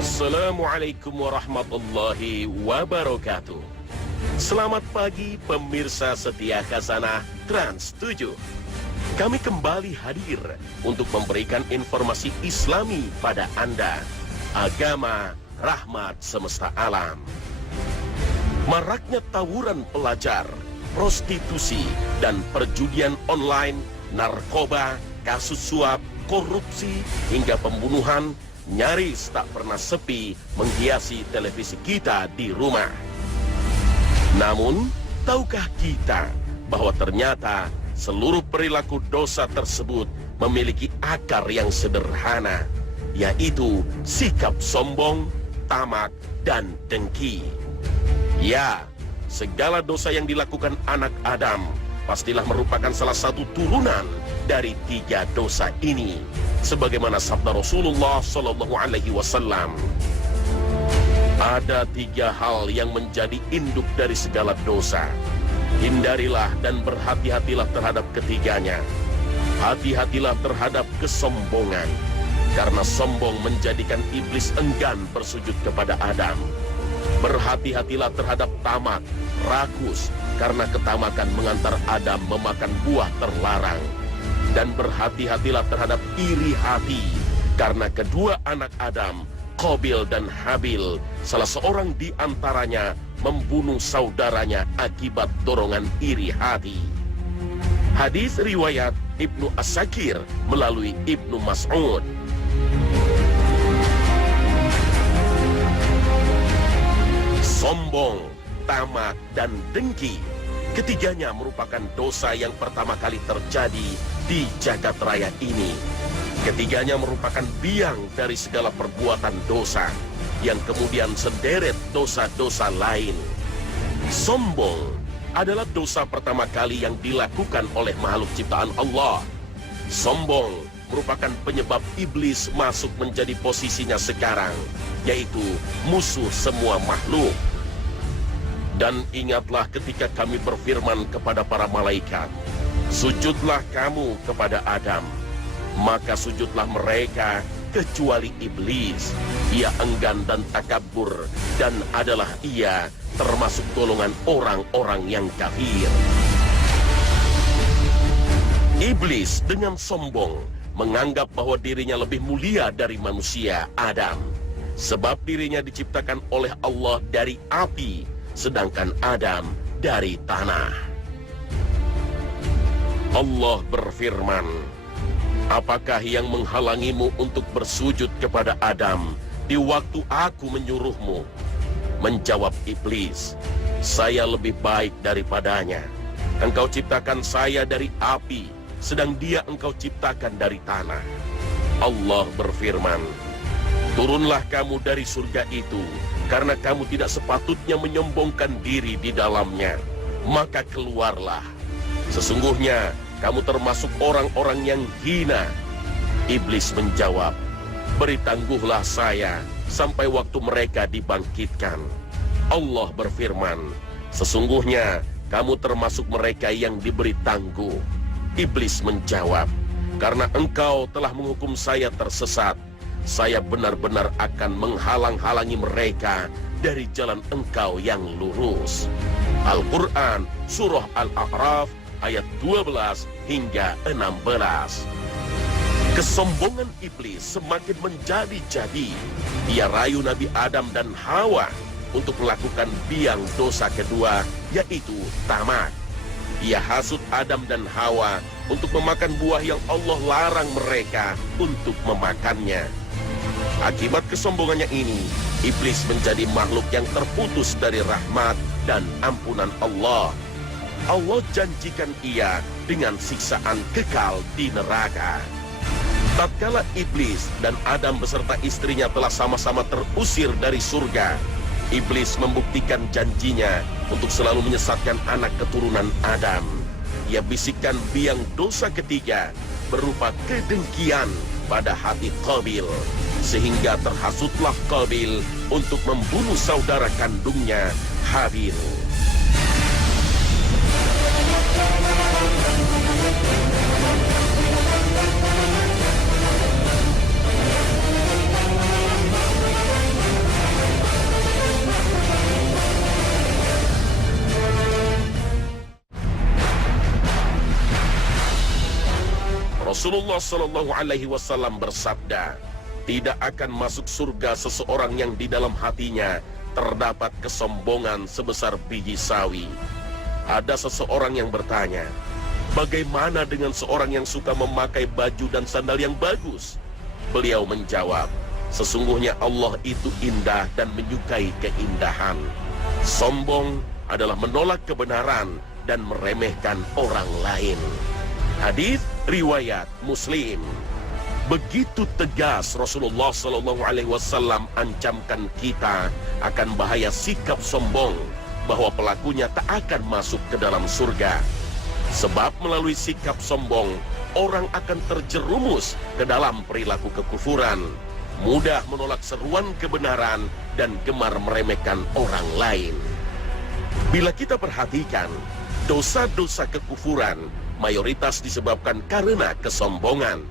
Assalamualaikum warahmatullahi wabarakatuh. Selamat pagi pemirsa setia Khazanah Trans 7. Kami kembali hadir untuk memberikan informasi Islami pada Anda. Agama, rahmat semesta alam. Maraknya tawuran pelajar, prostitusi, dan perjudian online, narkoba, kasus suap, korupsi, hingga pembunuhan nyaris tak pernah sepi menghiasi televisi kita di rumah. Namun, tahukah kita bahwa ternyata seluruh perilaku dosa tersebut memiliki akar yang sederhana, yaitu sikap sombong, tamak, dan dengki. Ya, segala dosa yang dilakukan anak Adam pastilah merupakan salah satu turunan dari 3 dosa ini, sebagaimana sabda Rasulullah SAW. Ada 3 hal yang menjadi induk dari segala dosa. Hindarilah dan berhati-hatilah terhadap ketiganya. Hati-hatilah terhadap kesombongan, karena sombong menjadikan iblis enggan bersujud kepada Adam. Berhati-hatilah terhadap tamak, rakus, karena ketamakan mengantar Adam memakan buah terlarang. Dan berhati-hatilah terhadap iri hati, karena kedua anak Adam, Qabil dan Habil, salah seorang di antaranya membunuh saudaranya akibat dorongan iri hati. Hadis riwayat Ibnu As-Sakir melalui Ibnu Mas'ud. Sombong, tamak, dan dengki, ketiganya merupakan dosa yang pertama kali terjadi di jagat raya ini. Ketiganya merupakan biang dari segala perbuatan dosa, yang kemudian sederet dosa-dosa lain. Sombong adalah dosa pertama kali yang dilakukan oleh makhluk ciptaan Allah. Sombong merupakan penyebab iblis masuk menjadi posisinya sekarang, yaitu musuh semua makhluk. Dan ingatlah ketika kami berfirman kepada para malaikat, sujudlah kamu kepada Adam. Maka sujudlah mereka kecuali iblis. Ia enggan dan takabur, dan adalah ia termasuk golongan orang-orang yang kafir. Iblis dengan sombong menganggap bahwa dirinya lebih mulia dari manusia Adam, sebab dirinya diciptakan oleh Allah dari api, sedangkan Adam dari tanah. Allah berfirman, apakah yang menghalangimu untuk bersujud kepada Adam di waktu aku menyuruhmu? Menjawab iblis, saya lebih baik daripadanya. Engkau ciptakan saya dari api, sedang dia engkau ciptakan dari tanah. Allah berfirman, turunlah kamu dari surga itu, karena kamu tidak sepatutnya menyombongkan diri di dalamnya. Maka keluarlah. Sesungguhnya kamu termasuk orang-orang yang hina. Iblis menjawab, beri tangguhlah saya sampai waktu mereka dibangkitkan. Allah berfirman, sesungguhnya kamu termasuk mereka yang diberi tangguh. Iblis menjawab, karena engkau telah menghukum saya tersesat, saya benar-benar akan menghalang-halangi mereka dari jalan engkau yang lurus. Al-Quran Surah Al-A'raf ayat 12 hingga 16. Kesombongan iblis semakin menjadi-jadi. Ia rayu Nabi Adam dan Hawa untuk melakukan biang dosa kedua, yaitu tamak. Ia hasut Adam dan Hawa untuk memakan buah yang Allah larang mereka untuk memakannya. Akibat kesombongannya ini, iblis menjadi makhluk yang terputus dari rahmat dan ampunan Allah. Allah janjikan ia dengan siksaan kekal di neraka. Tatkala iblis dan Adam beserta istrinya telah sama-sama terusir dari surga, iblis membuktikan janjinya untuk selalu menyesatkan anak keturunan Adam. Ia bisikkan biang dosa ketiga berupa kedengkian pada hati Qabil, sehingga terhasutlah Qabil untuk membunuh saudara kandungnya Habil. Rasulullah Shallallahu Alaihi Wasallam bersabda, tidak akan masuk surga seseorang yang di dalam hatinya terdapat kesombongan sebesar biji sawi. Ada seseorang yang bertanya, bagaimana dengan seorang yang suka memakai baju dan sandal yang bagus? Beliau menjawab, sesungguhnya Allah itu indah dan menyukai keindahan. Sombong adalah menolak kebenaran dan meremehkan orang lain. Hadis riwayat Muslim. Begitu tegas Rasulullah Shallallahu Alaihi Wasallam ancamkan kita akan bahaya sikap sombong, bahwa pelakunya tak akan masuk ke dalam surga. Sebab melalui sikap sombong, orang akan terjerumus ke dalam perilaku kekufuran, mudah menolak seruan kebenaran dan gemar meremehkan orang lain. Bila kita perhatikan, dosa-dosa kekufuran mayoritas disebabkan karena kesombongan.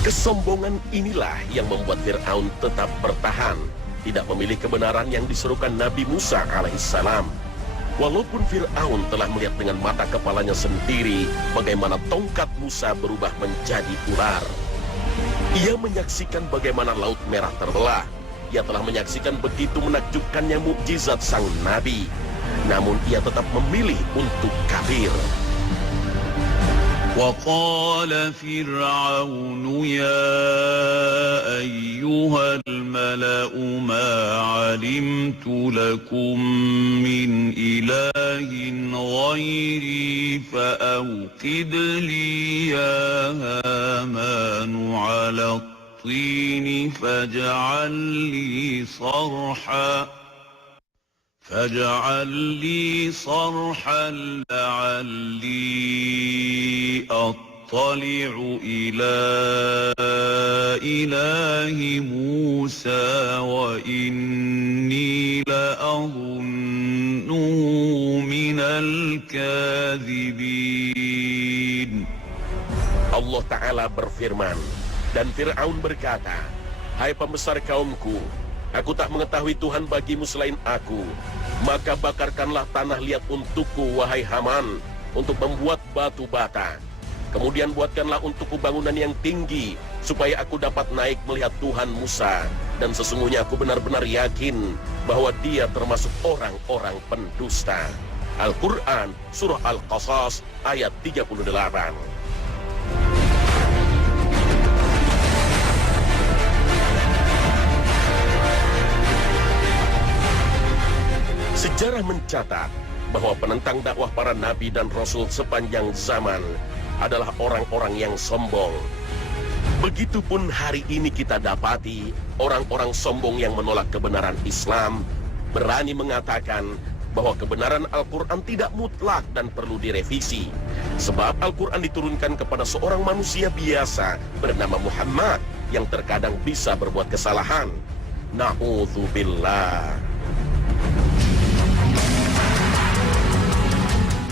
Kesombongan inilah yang membuat Fir'aun tetap bertahan, tidak memilih kebenaran yang diserukan Nabi Musa alaihissalam. Walaupun Fir'aun telah melihat dengan mata kepalanya sendiri bagaimana tongkat Musa berubah menjadi ular. Ia menyaksikan bagaimana Laut Merah terbelah. Ia telah menyaksikan begitu menakjubkannya mukjizat sang Nabi. Namun ia tetap memilih untuk kafir. وقال فرعون يا أيها الملأ ما علمت لكم من إله غيري فأوقد لي يا هامان على الطين فاجعل لي صرحا لعلي أطلع إلى إله موسى وإني لأظنه من الكاذبين. Allah Ta'ala berfirman, dan Fir'aun berkata, hai pembesar kaumku, aku tak mengetahui Tuhan bagimu selain aku. Maka bakarkanlah tanah liat untukku, wahai Haman, untuk membuat batu bata. Kemudian buatkanlah untukku bangunan yang tinggi, supaya aku dapat naik melihat Tuhan Musa. Dan sesungguhnya aku benar-benar yakin bahwa dia termasuk orang-orang pendusta. Al-Quran, Surah Al-Qasas, ayat 38. Sejarah mencatat bahwa penentang dakwah para nabi dan rasul sepanjang zaman adalah orang-orang yang sombong. Begitupun hari ini kita dapati orang-orang sombong yang menolak kebenaran Islam berani mengatakan bahwa kebenaran Al-Quran tidak mutlak dan perlu direvisi. Sebab Al-Quran diturunkan kepada seorang manusia biasa bernama Muhammad yang terkadang bisa berbuat kesalahan. Na'udzubillah.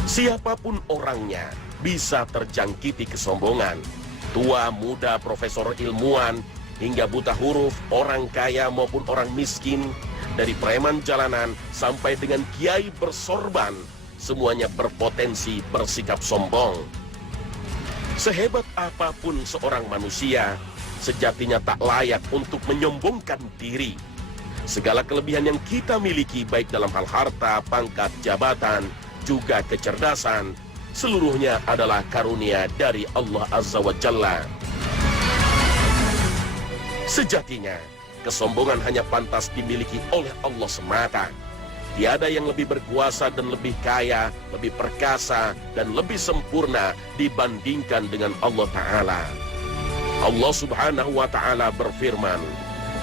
Siapapun orangnya bisa terjangkiti kesombongan. Tua, muda, profesor, ilmuwan, hingga buta huruf, orang kaya maupun orang miskin, dari preman jalanan sampai dengan kiai bersorban, semuanya berpotensi bersikap sombong. Sehebat apapun seorang manusia, sejatinya tak layak untuk menyombongkan diri. Segala kelebihan yang kita miliki baik dalam hal harta, pangkat, jabatan, juga kecerdasan, seluruhnya adalah karunia dari Allah Azza wa Jalla. Sejatinya, kesombongan hanya pantas dimiliki oleh Allah semata. Tiada yang lebih berkuasa dan lebih kaya, lebih perkasa dan lebih sempurna dibandingkan dengan Allah Ta'ala. Allah Subhanahu wa Ta'ala berfirman,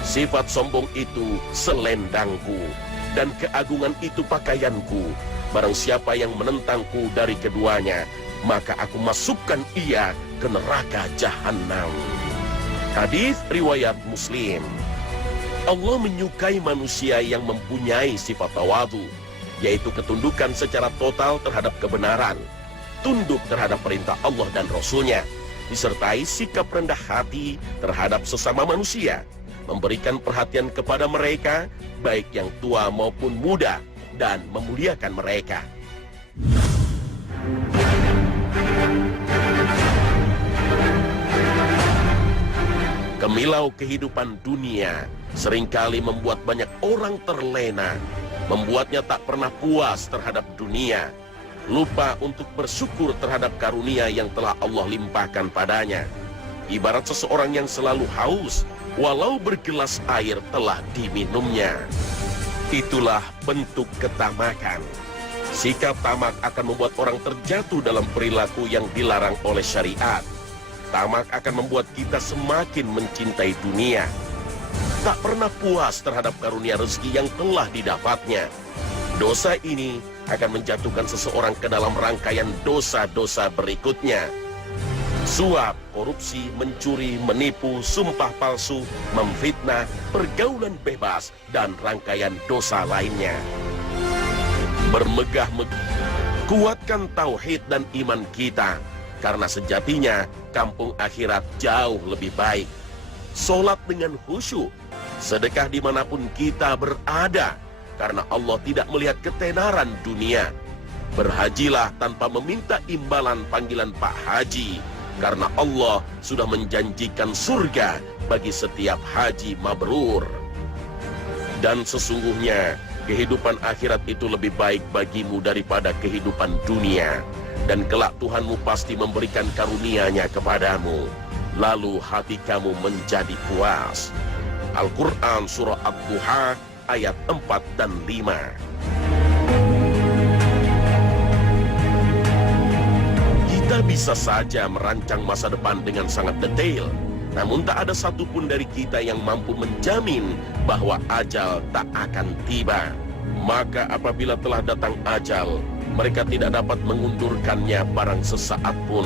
sifat sombong itu selendangku dan keagungan itu pakaianku. Barang siapa yang menentangku dari keduanya, maka aku masukkan ia ke neraka jahanam. Hadis riwayat Muslim. Allah menyukai manusia yang mempunyai sifat tawadu, yaitu ketundukan secara total terhadap kebenaran, tunduk terhadap perintah Allah dan Rasul-Nya, disertai sikap rendah hati terhadap sesama manusia, memberikan perhatian kepada mereka, baik yang tua maupun muda, dan memuliakan mereka. Memilau kehidupan dunia seringkali membuat banyak orang terlena, membuatnya tak pernah puas terhadap dunia, lupa untuk bersyukur terhadap karunia yang telah Allah limpahkan padanya. Ibarat seseorang yang selalu haus, walau bergelas air telah diminumnya. Itulah bentuk ketamakan. Sikap tamak akan membuat orang terjatuh dalam perilaku yang dilarang oleh syariat. Tamak akan membuat kita semakin mencintai dunia, tak pernah puas terhadap karunia rezeki yang telah didapatnya. Dosa ini akan menjatuhkan seseorang ke dalam rangkaian dosa-dosa berikutnya. Suap, korupsi, mencuri, menipu, sumpah palsu, memfitnah, pergaulan bebas, dan rangkaian dosa lainnya. Bermegah-megah, kuatkan tauhid dan iman kita, karena sejatinya kampung akhirat jauh lebih baik. Solat dengan khusyuk, sedekah dimanapun kita berada, karena Allah tidak melihat ketenaran dunia. Berhajilah tanpa meminta imbalan panggilan Pak Haji, karena Allah sudah menjanjikan surga bagi setiap haji mabrur. Dan sesungguhnya kehidupan akhirat itu lebih baik bagimu daripada kehidupan dunia. Dan kelak Tuhanmu pasti memberikan karunia-Nya kepadamu, lalu hati kamu menjadi puas. Al-Quran Surah Ad-Duha ayat 4 dan 5. Kita bisa saja merancang masa depan dengan sangat detail, namun tak ada satupun dari kita yang mampu menjamin bahwa ajal tak akan tiba. Maka apabila telah datang ajal, mereka tidak dapat mengundurkannya barang sesaat pun,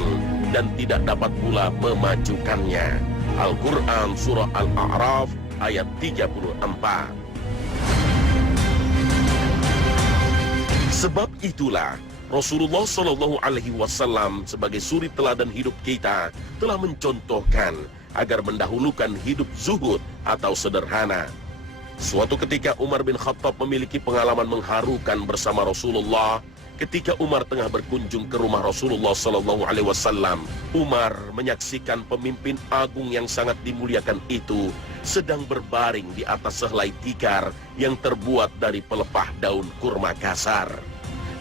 dan tidak dapat pula memajukannya. Al-Quran Surah Al-A'raf ayat 34. Sebab itulah Rasulullah SAW sebagai suri teladan hidup kita telah mencontohkan agar mendahulukan hidup zuhud atau sederhana. Suatu ketika Umar bin Khattab memiliki pengalaman mengharukan bersama Rasulullah. Ketika Umar tengah berkunjung ke rumah Rasulullah SAW, Umar menyaksikan pemimpin agung yang sangat dimuliakan itu sedang berbaring di atas sehelai tikar yang terbuat dari pelepah daun kurma kasar.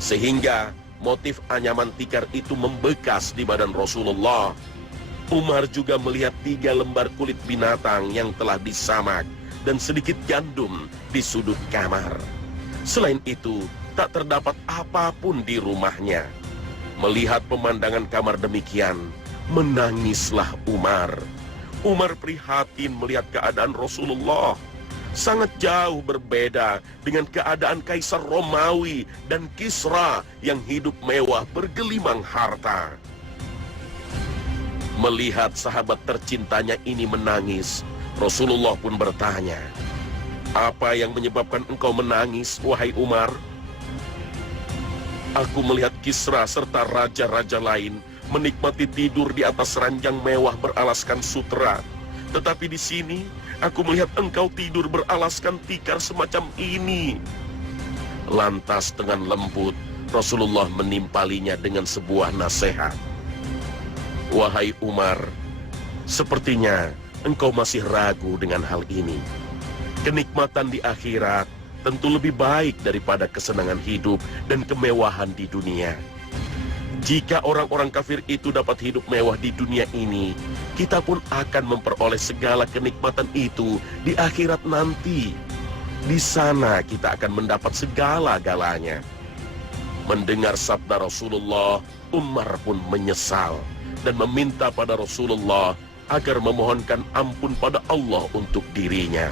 Sehingga motif anyaman tikar itu membekas di badan Rasulullah. Umar juga melihat 3 lembar kulit binatang yang telah disamak dan sedikit gandum di sudut kamar. Selain itu, tak terdapat apapun di rumahnya. Melihat pemandangan kamar demikian, menangislah Umar. Umar prihatin melihat keadaan Rasulullah. Sangat jauh berbeda dengan keadaan Kaisar Romawi dan Kisra yang hidup mewah bergelimang harta. Melihat sahabat tercintanya ini menangis, Rasulullah pun bertanya, "Apa yang menyebabkan engkau menangis, wahai Umar?" "Aku melihat Kisra serta raja-raja lain menikmati tidur di atas ranjang mewah beralaskan sutra. Tetapi di sini, aku melihat engkau tidur beralaskan tikar semacam ini." Lantas dengan lembut, Rasulullah menimpalinya dengan sebuah nasihat. "Wahai Umar, sepertinya engkau masih ragu dengan hal ini. Kenikmatan di akhirat tentu lebih baik daripada kesenangan hidup dan kemewahan di dunia. Jika orang-orang kafir itu dapat hidup mewah di dunia ini, kita pun akan memperoleh segala kenikmatan itu di akhirat nanti. Di sana kita akan mendapat segala-galanya." Mendengar sabda Rasulullah, Umar pun menyesal dan meminta pada Rasulullah agar memohonkan ampun pada Allah untuk dirinya.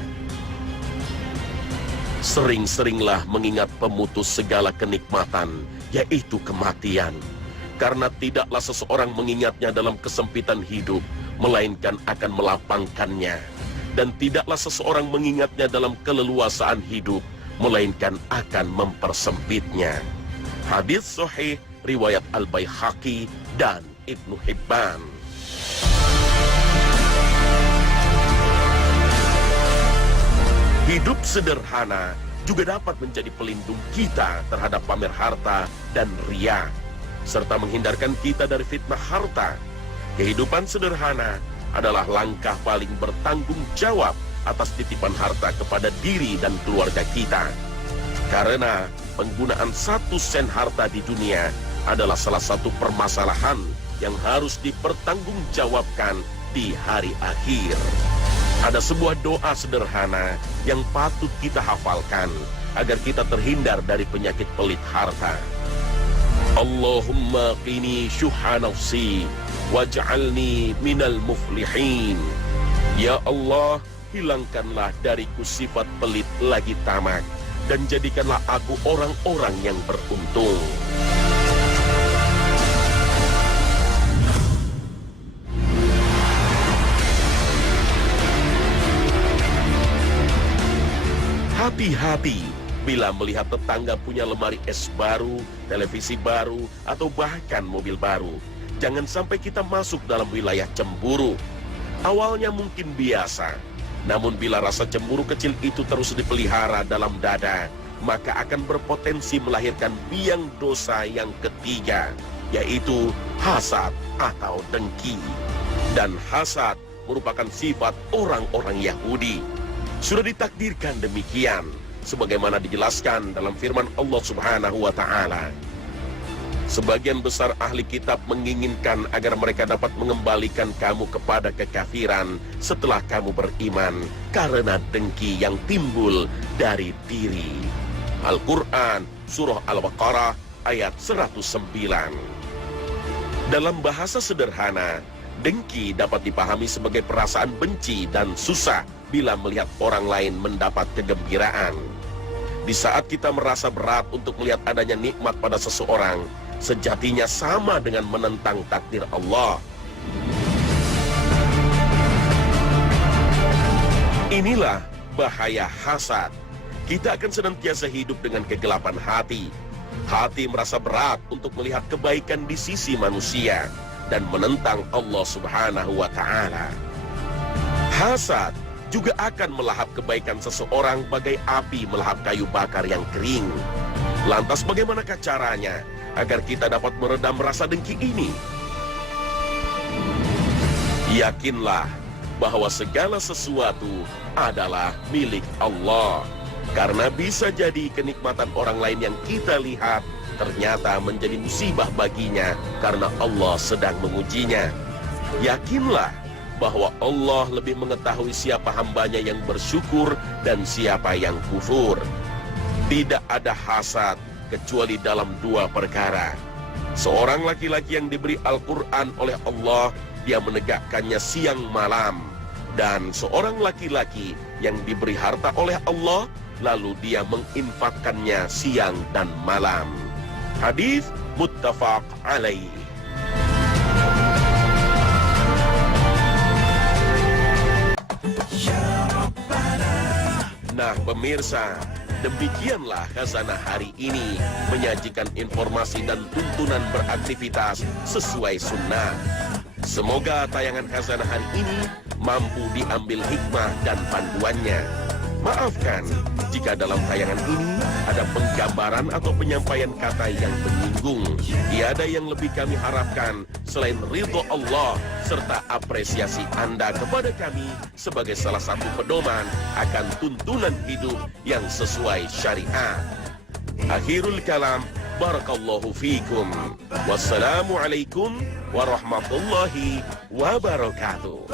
Sering-seringlah mengingat pemutus segala kenikmatan, yaitu kematian. Karena tidaklah seseorang mengingatnya dalam kesempitan hidup, melainkan akan melapangkannya. Dan tidaklah seseorang mengingatnya dalam keleluasaan hidup, melainkan akan mempersempitnya. Hadis sahih riwayat Al-Baihaqi dan Ibnu Hibban. Hidup sederhana juga dapat menjadi pelindung kita terhadap pamer harta dan riya, serta menghindarkan kita dari fitnah harta. Kehidupan sederhana adalah langkah paling bertanggung jawab atas titipan harta kepada diri dan keluarga kita. Karena penggunaan 1 sen harta di dunia adalah salah satu permasalahan yang harus dipertanggungjawabkan di hari akhir. Ada sebuah doa sederhana yang patut kita hafalkan agar kita terhindar dari penyakit pelit harta. Allahumma qini syuha nafsi waj'alni minal muflihin. Ya Allah, hilangkanlah dariku sifat pelit lagi tamak dan jadikanlah aku orang-orang yang beruntung. Hati-hati bila melihat tetangga punya lemari es baru, televisi baru, atau bahkan mobil baru. Jangan sampai kita masuk dalam wilayah cemburu. Awalnya mungkin biasa, namun bila rasa cemburu kecil itu terus dipelihara dalam dada, maka akan berpotensi melahirkan biang dosa yang ketiga, yaitu hasad atau dengki. Dan hasad merupakan sifat orang-orang Yahudi. Sudah ditakdirkan demikian, sebagaimana dijelaskan dalam firman Allah Subhanahu wa Ta'ala. Sebagian besar ahli kitab menginginkan agar mereka dapat mengembalikan kamu kepada kekafiran setelah kamu beriman karena dengki yang timbul dari diri. Al-Quran, Surah Al-Baqarah, ayat 109. Dalam bahasa sederhana, dengki dapat dipahami sebagai perasaan benci dan susah bila melihat orang lain mendapat kegembiraan. Di saat kita merasa berat untuk melihat adanya nikmat pada seseorang, sejatinya sama dengan menentang takdir Allah. Inilah bahaya hasad. Kita akan senantiasa hidup dengan kegelapan hati. Hati merasa berat untuk melihat kebaikan di sisi manusia dan menentang Allah Subhanahu wa Ta'ala. Hasad juga akan melahap kebaikan seseorang bagai api melahap kayu bakar yang kering. Lantas bagaimanakah caranya agar kita dapat meredam rasa dengki ini? Yakinlah bahwa segala sesuatu adalah milik Allah. Karena bisa jadi kenikmatan orang lain yang kita lihat ternyata menjadi musibah baginya karena Allah sedang mengujinya. Yakinlah bahwa Allah lebih mengetahui siapa hambanya yang bersyukur dan siapa yang kufur. Tidak ada hasad kecuali dalam 2 perkara. Seorang laki-laki yang diberi Al-Quran oleh Allah, dia menegakkannya siang malam. Dan seorang laki-laki yang diberi harta oleh Allah, lalu dia menginfakkannya siang dan malam. Hadis muttafaq alaih. Nah pemirsa, demikianlah Khazanah hari ini menyajikan informasi dan tuntunan beraktivitas sesuai sunnah. Semoga tayangan Khazanah hari ini mampu diambil hikmah dan panduannya. Maafkan jika dalam tayangan ini ada penggambaran atau penyampaian kata yang menyinggung. Tiada yang lebih kami harapkan selain ridho Allah serta apresiasi Anda kepada kami sebagai salah satu pedoman akan tuntunan hidup yang sesuai syariat. Akhirul kalam, barakallahu fikum. Wassalamualaikum warahmatullahi wabarakatuh.